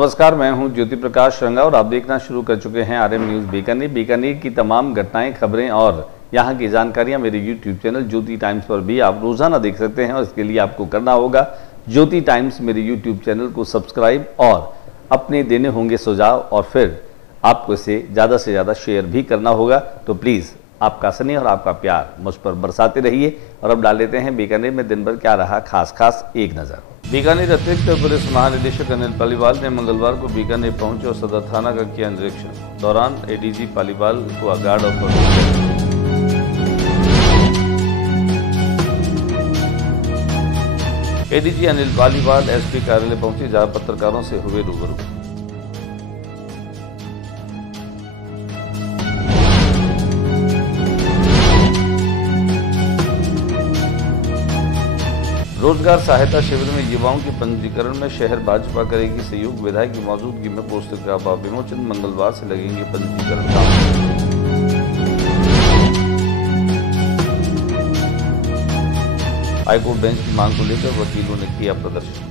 नमस्कार, मैं हूं ज्योति प्रकाश रंगा और आप देखना शुरू कर चुके हैं RM न्यूज़ बीकानेर। बीकानेर की तमाम घटनाएं, खबरें और यहां की जानकारियां मेरे YouTube चैनल ज्योति टाइम्स पर भी आप रोजाना देख सकते हैं। और इसके लिए आपको करना होगा ज्योति टाइम्स मेरे YouTube चैनल को सब्सक्राइब और अपने देने होंगे सुझाव, और फिर आपको इसे ज़्यादा से ज़्यादा शेयर भी करना होगा। तो प्लीज़ आपका स्नेह और आपका प्यार मुझ पर बरसाते रहिए। और अब डाल लेते हैं बीकानेर में दिन भर क्या रहा खास एक नज़र। बीकानेर अतिरिक्त पुलिस महानिदेशक अनिल पालीवाल ने मंगलवार को बीकानेर पहुंचे और सदर थाना का किया निरीक्षण। दौरान ADG पालीवाल को guard of honour. ADG Anil Paliwal SP कार्यालय पहुंचे, जहां पत्रकारों से हुए रूबरू। रोजगार सहायता शिविर में युवाओं के पंजीकरण में शहर भाजपा करेगी सहयोग। विधायक की मौजूदगी में पोस्टर का भाव विमोचन। मंगलवार से लगेंगे पंजीकरण काम। हाईकोर्ट बेंच की मांग को लेकर वकीलों ने किया प्रदर्शन।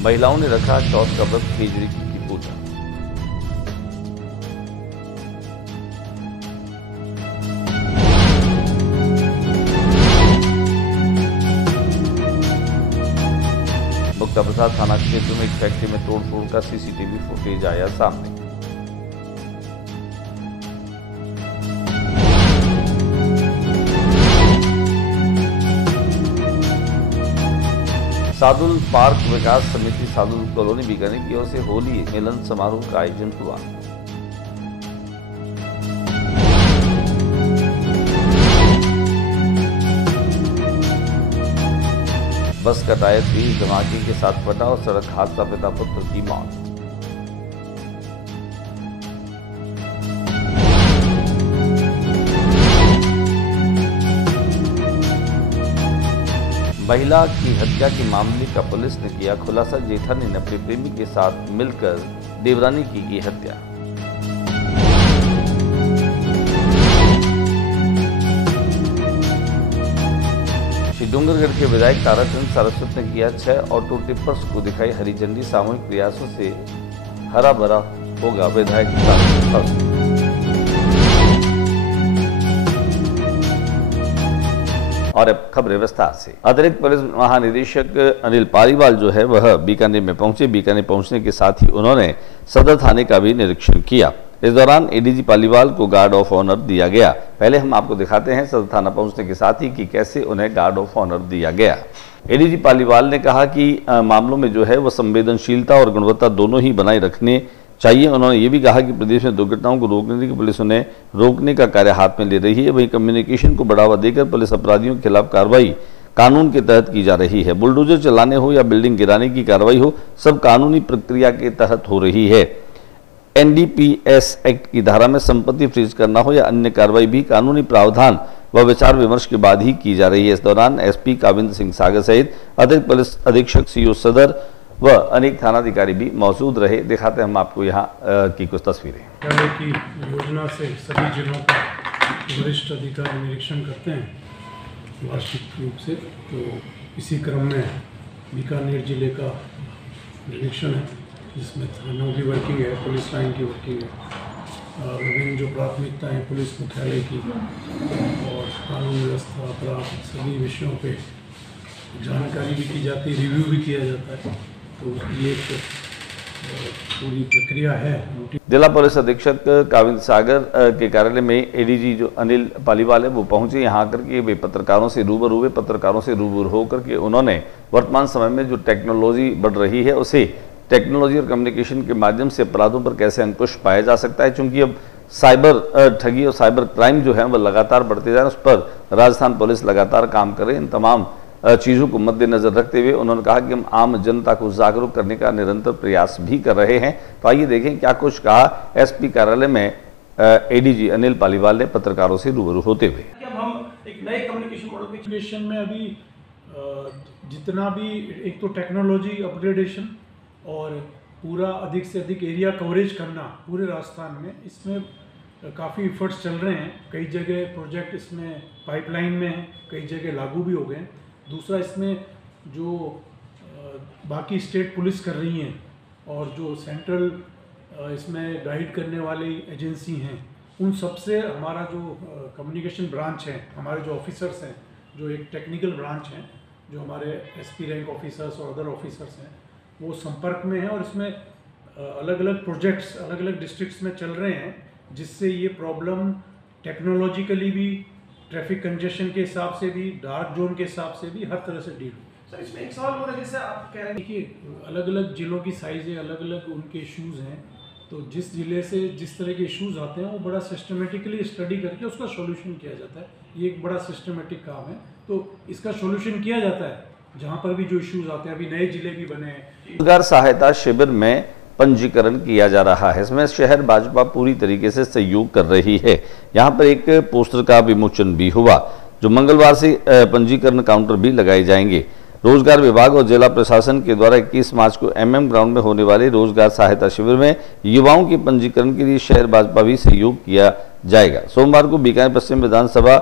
महिलाओं ने रखा चौथ का व्रत, खेजड़ी की पूजा। मुक्ता प्रसाद थाना क्षेत्र में एक फैक्ट्री में तोड़फोड़ का CCTV फुटेज आया सामने। सादुल पार्क विकास समिति सादुल कॉलोनी बीकानेर की ओर से होली मिलन समारोह का आयोजन हुआ। बस का टायर तेज धमाके के साथ फटा और सड़क हादसा, पिता पुत्र की मौत। महिला की हत्या के मामले का पुलिस ने किया खुलासा। जेठानी ने अपने प्रेमी के साथ मिलकर देवरानी की हत्या। श्री डूंगरगढ़ के विधायक ताराचंद सारस्वत ने किया 6 ऑटो टिपर्स को दिखाई हरी झंडी। सामूहिक प्रयासों से हरा भरा होगा विधायक ताराचंद। और अब खबरें विस्तार से। अतिरिक्त पुलिस महानिदेशक अनिल पालीवाल जो है वह बीकानेर में पहुंचे। बीकानेर पहुंचने के साथ ही उन्होंने सदर थाने का भी निरीक्षण किया। इस दौरान ADG पालीवाल को गार्ड ऑफ ऑनर दिया गया। पहले हम आपको दिखाते हैं सदर थाना पहुंचने के साथ ही कि कैसे उन्हें गार्ड ऑफ ऑनर दिया गया। ADG पालीवाल ने कहा कि मामलों में जो है वह संवेदनशीलता और गुणवत्ता दोनों ही बनाए रखने चाहिए। उन्होंने ये भी कहा कि प्रदेश में दुर्घटनाओं को रोकने की पुलिस उन्हें रोकने का कार्य हाथ में ले रही है। वहीं कम्युनिकेशन को बढ़ावा देकर पुलिस अपराधियों के खिलाफ कार्रवाई कानून के तहत की जा रही है। बुलडोजर चलाने हो या बिल्डिंग गिराने की कार्रवाई हो, सब कानूनी प्रक्रिया के तहत हो रही है। NDPS एक्ट की धारा में संपत्ति फ्रीज करना हो या अन्य कार्रवाई भी कानूनी प्रावधान व विचार विमर्श के बाद ही की जा रही है। इस दौरान SP काविंद्र सिंह सागर सहित अतिरिक्त पुलिस अधीक्षक CO सदर व अनेक थानाधिकारी भी मौजूद रहे। दिखाते हैं हम आपको यहाँ की कुछ तस्वीरें। की योजना से सभी जिलों का वरिष्ठ अधिकारी निरीक्षण करते हैं वार्षिक रूप से। तो इसी क्रम में बीकानेर जिले का निरीक्षण है, जिसमें थानों की वर्किंग है, पुलिस लाइन की वर्किंग है, विभिन्न जो प्राथमिकताएँ पुलिस मुख्यालय की और कानून व्यवस्था, अपराध, सभी विषयों पे जानकारी भी की जाती है, रिव्यू भी किया जाता है। तो ये पूरी प्रक्रिया है। जिला पुलिस अधीक्षक काविंद्र सागर के कार्यालय में ADG जो अनिल पालीवाल है वो पहुंचे। यहाँ आकर के वे पत्रकारों से रूबरू हुए। पत्रकारों से रूबरू होकर के उन्होंने वर्तमान समय में जो टेक्नोलॉजी बढ़ रही है उसे टेक्नोलॉजी और कम्युनिकेशन के माध्यम से अपराधों पर कैसे अंकुश पाया जा सकता है, क्योंकि अब साइबर ठगी और साइबर क्राइम जो है वह लगातार बढ़ते जा रहे हैं। उस पर राजस्थान पुलिस लगातार काम कर रही है। इन तमाम चीज़ों को मद्देनजर रखते हुए उन्होंने कहा कि हम आम जनता को जागरूक करने का निरंतर प्रयास भी कर रहे हैं। तो आइए देखें क्या कुछ कहा SP कार्यालय में ADG अनिल पालीवाल ने पत्रकारों से रूबरू होते हुए। अब हम एक नए कम्युनिकेशन मॉडल में अभी जितना भी एक तो टेक्नोलॉजी अपग्रेडेशन और पूरा अधिक से अधिक एरिया कवरेज करना पूरे राजस्थान में, इसमें काफ़ी इफ़र्ट्स चल रहे हैं। कई जगह प्रोजेक्ट इसमें पाइपलाइन में है, कई जगह लागू भी हो गए हैं। दूसरा, इसमें जो बाकी स्टेट पुलिस कर रही हैं और जो सेंट्रल इसमें गाइड करने वाली एजेंसी हैं, उन सब से हमारा जो कम्युनिकेशन ब्रांच है, हमारे जो ऑफिसर्स हैं, जो एक टेक्निकल ब्रांच हैं, जो हमारे एसपी रैंक ऑफिसर्स और अदर ऑफिसर्स हैं, वो संपर्क में हैं और इसमें अलग अलग प्रोजेक्ट्स अलग अलग डिस्ट्रिक्ट्स में चल रहे हैं, जिससे ये प्रॉब्लम टेक्नोलॉजिकली भी, ट्रैफिक कंजेशन के हिसाब से भी, डार्क जोन के हिसाब से भी हर तरह से डील हो। सर, इसमें एक सवाल हो रहा है, जैसे आप कह रहे हैं, देखिए अलग अलग जिलों की साइज़ है, अलग अलग उनके इश्यूज़ हैं, तो जिस ज़िले से जिस तरह के इश्यूज़ आते हैं वो बड़ा सिस्टमेटिकली स्टडी करके उसका सॉल्यूशन किया जाता है। ये एक बड़ा सिस्टमेटिक काम है, तो इसका सॉल्यूशन किया जाता है जहाँ पर भी जो इश्यूज़ आते हैं। अभी नए ज़िले भी बने हैं। रोजगार सहायता शिविर में पंजीकरण किया जा रहा है। इसमें शहर भाजपा पूरी तरीके से सहयोग कर रही है। यहाँ पर एक पोस्टर का विमोचन भी हुआ, जो मंगलवार से पंजीकरण काउंटर भी लगाए जाएंगे। रोजगार विभाग और जिला प्रशासन के द्वारा 21 मार्च को MM ग्राउंड में होने वाले रोजगार सहायता शिविर में युवाओं के पंजीकरण के लिए शहर भाजपा भी सहयोग किया जाएगा। सोमवार को बीकानेर पश्चिम विधानसभा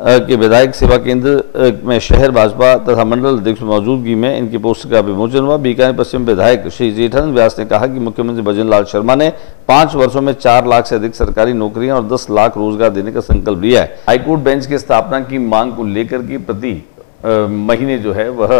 के विधायक सेवा केंद्र में शहर भाजपा तथा मंडल अध्यक्ष मौजूदगी में इनकी पोस्टर का विमोचन हुआ। बीकानेर पश्चिम विधायक श्री जेठानंद व्यास ने कहा कि मुख्यमंत्री भजन लाल शर्मा ने 5 वर्षों में 4 लाख से अधिक सरकारी नौकरियां और 10 लाख रोजगार देने का संकल्प लिया है। हाईकोर्ट बेंच की स्थापना की मांग को लेकर के प्रति महीने जो है वह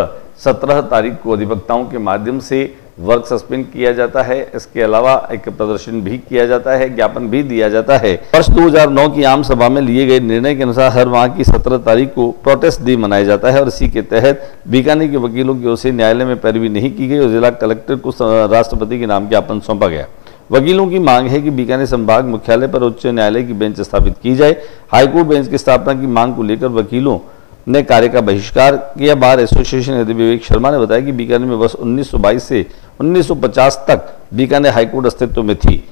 17 तारीख को अधिवक्ताओं के माध्यम से वर्क सस्पेंड किया जाता है। इसके अलावा एक प्रदर्शन भी किया जाता है, ज्ञापन भी दिया जाता है। वर्ष 2009 की आम सभा में लिए गए निर्णय के अनुसार हर माह की 17 तारीख को प्रोटेस्ट डे मनाया जाता है और इसी के तहत बीकानेर के वकीलों की ओर से न्यायालय में पैरवी नहीं की गई और जिला कलेक्टर को राष्ट्रपति के नाम ज्ञापन सौंपा गया। वकीलों की मांग है कि बीकानेर संभाग मुख्यालय पर उच्च न्यायालय की बेंच स्थापित की जाए। हाईकोर्ट बेंच की स्थापना की मांग को लेकर वकीलों ने कार्य का बहिष्कार किया। बार एसोसिएशन नेता विवेक शर्मा ने बताया कि बीकानेर में वर्ष 1922 से 1950 तक बीकानेर हाईकोर्ट अस्तित्व में थी,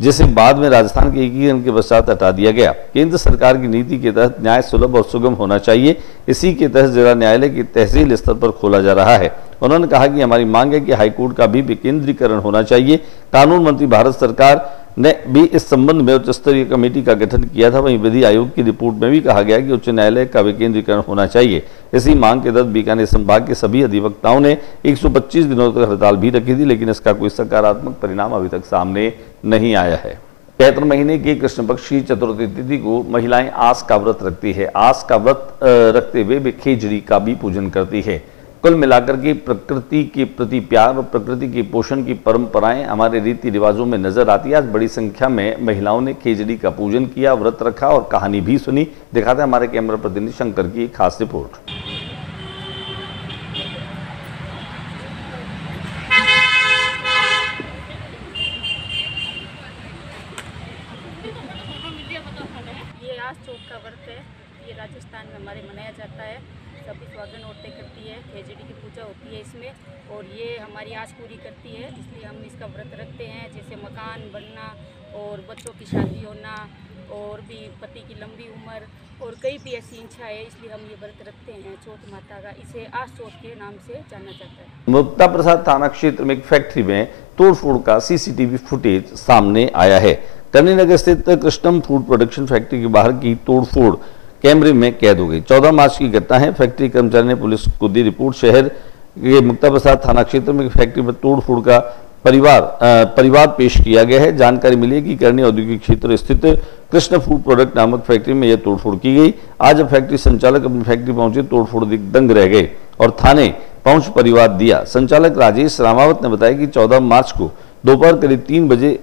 जिसे बाद में राजस्थान के एकीकरण के पश्चात हटा दिया गया। केंद्र सरकार की नीति के तहत न्याय सुलभ और सुगम होना चाहिए। इसी के तहत जिला न्यायालय की तहसील स्तर पर खोला जा रहा है। उन्होंने कहा कि हमारी मांग है कि हाईकोर्ट का भी विकेंद्रीकरण होना चाहिए। कानून मंत्री भारत सरकार ने भी इस संबंध में उच्च स्तरीय कमेटी का गठन किया था। वहीं विधि आयोग की रिपोर्ट में भी कहा गया कि उच्च न्यायालय का विकेंद्रीकरण होना चाहिए। इसी मांग के तहत बीकानेर संभाग के सभी अधिवक्ताओं ने 125 दिनों तक हड़ताल भी रखी थी, लेकिन इसका कोई सकारात्मक परिणाम अभी तक सामने नहीं आया है। चैत्र महीने की कृष्ण पक्ष की चतुर्थी तिथि को महिलाएं आस का व्रत रखती है। आस का व्रत रखते हुए वे खिचड़ी का भी पूजन करती है। कुल मिलाकर के प्रकृति के प्रति प्यार और प्रकृति के पोषण की परंपराएं हमारे रीति रिवाजों में नजर आती है। आज बड़ी संख्या में महिलाओं ने खिचड़ी का पूजन किया, व्रत रखा और कहानी भी सुनी। दिखाते हैं हमारे कैमरा प्रतिनिधि शंकर की एक खास रिपोर्ट। ये आज चौथ का व्रत है। ये राजस्थान में हमारे मनाया जाता है। सभी सुहागन औरतें करती है, खिचड़ी की पूजा होती है इसमें, और ये हमारी आस पूरी करती है, इसलिए हम इसका व्रत रखते हैं। जैसे मकान बनना और बच्चों की शादी होना और भी पति की लंबी उम्र और कई भी ऐसी इच्छा है, इसलिए हम ये व्रत रखते हैं चौथ माता का। इसे आज चौथ के नाम से जाना जाता है। मुक्ता प्रसाद थाना क्षेत्र में एक फैक्ट्री में तोड़फोड़ का CCTV फुटेज सामने आया है। करनी नगर स्थित कृष्णम फूड प्रोडक्शन फैक्ट्री के बाहर की तोड़फोड़ कैमरे में कैद हो गई। 14 मार्च की घटना है। फैक्ट्री कर्मचारी ने पुलिस को दी रिपोर्ट। शहर के मुक्ता प्रसाद थाना क्षेत्र में फैक्ट्री में तोड़फोड़ का परिवार पेश किया गया है। जानकारी मिली है कि करनी औद्योगिक क्षेत्र स्थित कृष्ण फूड प्रोडक्ट नामक फैक्ट्री में यह तोड़फोड़ की गई। आज जब फैक्ट्री संचालक अपनी फैक्ट्री पहुंचे, तोड़फोड़ देख दंग रह गए और थाने पहुंच परिवार दिया। संचालक राजेश रामावत ने बताया कि 14 मार्च को दोपहर करीब 3 बजे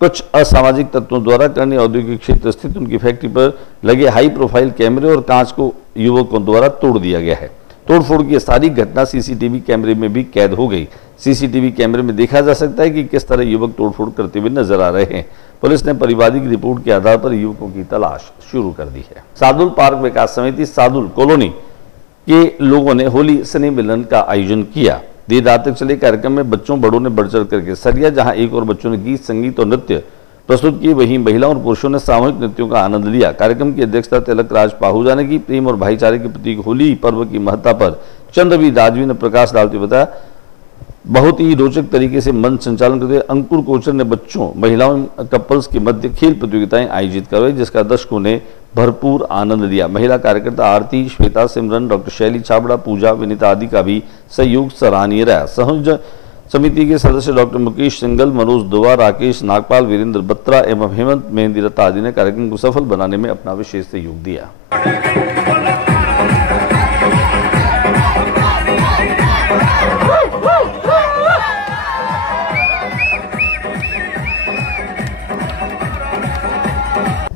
कुछ असामाजिक तत्वों द्वारा करनी औद्योगिक क्षेत्र स्थित उनकी फैक्ट्री पर लगे हाई प्रोफाइल कैमरे और कांच को युवकों द्वारा तोड़ दिया गया है। तोड़फोड़ की सारी घटना CCTV कैमरे में भी कैद हो गई। CCTV कैमरे में देखा जा सकता है कि किस तरह युवक तोड़फोड़ करते हुए नजर आ रहे हैं। पुलिस ने पारिवारिक रिपोर्ट के आधार पर युवकों की तलाश शुरू कर दी है। सादुल पार्क विकास समिति सादुल कॉलोनी के लोगों ने होली स्नेह मिलन का आयोजन किया। देर रात तक चले कार्यक्रम में बच्चों बड़ों ने बढ़ चढ़ करके सरिया, जहां एक और बच्चों ने गीत संगीत और नृत्य प्रस्तुत किए, वहीं महिलाओं और पुरुषों ने सामूहिक नृत्यों का आनंद लिया। कार्यक्रम की अध्यक्षता तिलक राज पाहुजा ने की। प्रेम और भाईचारे के प्रतीक होली पर्व की महत्ता पर चंद्रवीर राजवी ने प्रकाश डालते बताया बहुत ही रोचक तरीके से मंच संचालन करते हुए अंकुर कोचर ने बच्चों, महिलाओं, कपल्स के मध्य खेल प्रतियोगिताएं आयोजित करवाई, जिसका दर्शकों ने भरपूर आनंद लिया। महिला कार्यकर्ता आरती, श्वेता, सिमरन, डॉक्टर शैली छाबड़ा, पूजा, विनीता आदि का भी सहयोग सराहनीय रहा। संयोजन समिति के सदस्य डॉक्टर मुकेश सिंगल, मनोज दुआ, राकेश नागपाल, वीरेंद्र बत्रा एवं हेमंत मेहंदी रत्ता आदि ने कार्यक्रम को सफल बनाने में अपना विशेष सहयोग दिया।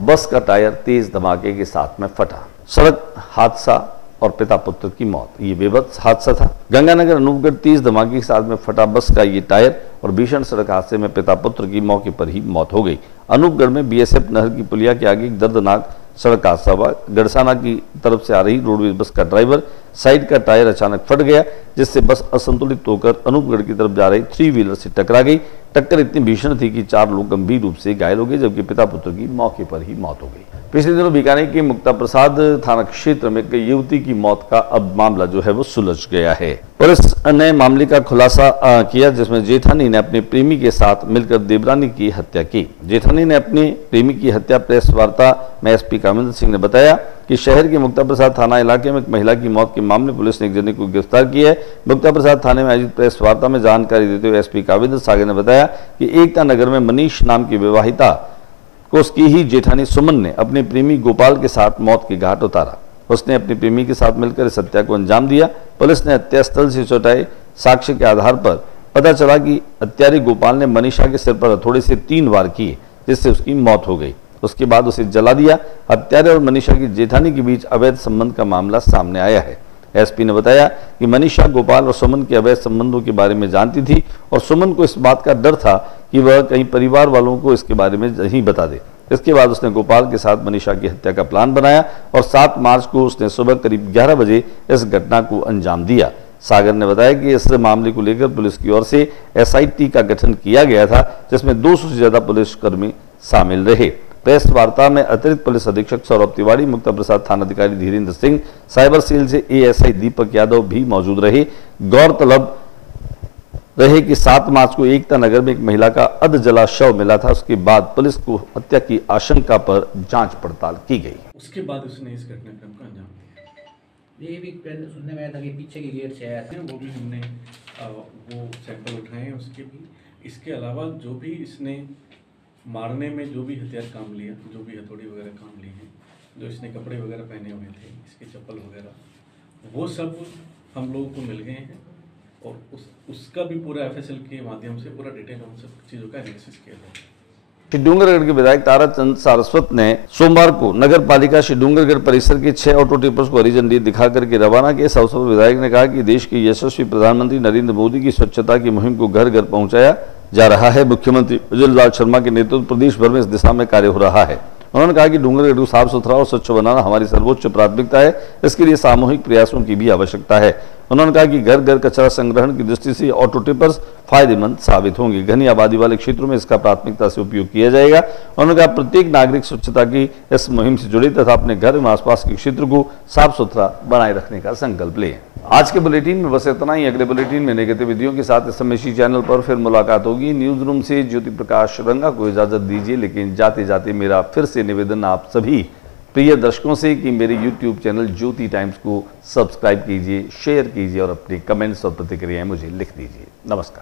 बस का टायर तेज धमाके के साथ में फटा, सड़क हादसा और पिता पुत्र की मौत। ये बेबस हादसा था। गंगानगर अनूपगढ़ तेज धमाके के साथ में फटा बस का ये टायर और भीषण सड़क हादसे में पिता पुत्र की मौके पर ही मौत हो गई। अनूपगढ़ में बीएसएफ नहर की पुलिया के आगे एक दर्दनाक सड़क हादसा हुआ। गड़साना की तरफ से आ रही रोडवेज बस का ड्राइवर साइड का टायर अचानक फट गया, जिससे बस असंतुलित होकर अनूपगढ़ की तरफ जा रही 3 व्हीलर से टकरा गई। टक्कर इतनी भीषण थी कि 4 लोग गंभीर रूप से घायल हो गए, जबकि पिता पुत्र की मौके पर ही मौत हो गई। पिछले दिनों बीकानेर के मुक्ता प्रसाद थाना क्षेत्र में एक युवती की मौत का अब मामला जो है वो सुलझ गया है। पुलिस ने मामले का खुलासा किया, जिसमें जेठानी ने अपने प्रेमी के साथ मिलकर देवरानी की हत्या की। जेठानी ने अपने प्रेमी की हत्या प्रेस वार्ता में एसपी कामिंद्र सिंह ने बताया कि शहर के मुक्ता प्रसाद थाना इलाके में एक महिला की मौत के मामले पुलिस ने एक जने को गिरफ्तार किया है। मुक्ता प्रसाद थाने में आयोजित प्रेस वार्ता में जानकारी देते हुए एसपी कामिंद्र सागर ने बताया कि एकता नगर में मनीष नाम की विवाहिता को उसकी ही जेठानी सुमन ने अपने प्रेमी गोपाल के साथ मौत के घाट उतारा। उसने अपने प्रेमी के साथ मिलकर इस हत्या को अंजाम दिया। पुलिस ने हत्यास्थल से जुटाए साक्ष्य के आधार पर पता चला कि हत्यारी गोपाल ने मनीषा के सिर पर हथौड़े से 3 वार किए, जिससे उसकी मौत हो गई। उसके बाद उसे जला दिया। हत्यारे और मनीषा की जेठानी के बीच अवैध संबंध का मामला सामने आया है। एसपी ने बताया कि मनीषा गोपाल और सुमन के अवैध संबंधों के बारे में जानती थी और सुमन को इस बात का डर था कि वह कहीं परिवार वालों को इसके बारे में नहीं बता दे। इसके बाद उसने गोपाल के साथ मनीषा की हत्या का प्लान बनाया और 7 मार्च को उसने सुबह करीब 11 बजे इस घटना को अंजाम दिया। सागर ने बताया कि इस मामले को लेकर पुलिस की ओर से एसआईटी का गठन किया गया था, जिसमें 200 से ज्यादा पुलिसकर्मी शामिल रहे। प्रेस वार्ता में अतिरिक्त पुलिस अधीक्षक सौरभ तिवारी, मुक्ता प्रसाद थानाधिकारी धीरेन्द्र सिंह, साइबर सेल से एएसआई दीपक यादव भी मौजूद रहे। गौरतलब रहे कि 7 मार्च को एकता नगर में एक महिला का अध जला शव मिला था। उसके बाद पुलिस को हत्या की आशंका पर जांच पड़ताल की गई। उसके बाद उसने इस घटनाक्रम का अंजाम दिया। ये भी सुनने में आया था कि पीछे की गेट से आया था, वो भी हमने वो सैंपल उठाए हैं उसके भी। इसके अलावा जो भी इसने मारने में जो भी हथियार काम लिया, जो भी हथौड़ी वगैरह काम लिए हैं, जो इसने कपड़े वगैरह पहने हुए थे, इसके चप्पल वगैरह, वो सब हम लोगों को मिल गए हैं और उसका भी पूरा एफएसएल के माध्यम से पूरा डिटेल उन सब चीज़ों का एनालिसिस किया जाए। डूंगरगढ़ के विधायक ताराचंद सारस्वत ने सोमवार को नगर पालिका डूंगरगढ़ परिसर के 6 ऑटो टिपर्स को हरी झंडी दिखा करके रवाना किया। इस अवसर पर विधायक ने कहा कि देश के यशस्वी प्रधानमंत्री नरेंद्र मोदी की स्वच्छता की मुहिम को घर घर पहुंचाया जा रहा है। मुख्यमंत्री उज्जवल लाल शर्मा के नेतृत्व प्रदेश भर में इस दिशा में कार्य हो रहा है। उन्होंने कहा कि डूंगरगढ़ को साफ सुथरा और स्वच्छ बनाना हमारी सर्वोच्च प्राथमिकता है। इसके लिए सामूहिक प्रयासों की भी आवश्यकता है। उन्होंने कहा कि घर घर कचरा संग्रहण की दृष्टि से ऑटो टिपर्स फायदेमंद साबित होंगे। घनी आबादी वाले क्षेत्रों में इसका प्राथमिकता से उपयोग किया जाएगा। उन्होंने कहा प्रत्येक नागरिक स्वच्छता की इस मुहिम से जुड़े तथा अपने घर में आसपास के क्षेत्र को साफ सुथरा बनाए रखने का संकल्प लें। आज के बुलेटिन में बस इतना ही। अगले बुलेटिन में नई गतिविधियों के साथ इस समय इसी चैनल पर फिर मुलाकात होगी। न्यूज रूम से ज्योति प्रकाश रंगा को इजाजत दीजिए, लेकिन जाते जाते मेरा फिर से निवेदन आप सभी प्रिय दर्शकों से कि मेरे YouTube चैनल ज्योति टाइम्स को सब्सक्राइब कीजिए, शेयर कीजिए और अपने कमेंट्स और प्रतिक्रियाएं मुझे लिख दीजिए। नमस्कार।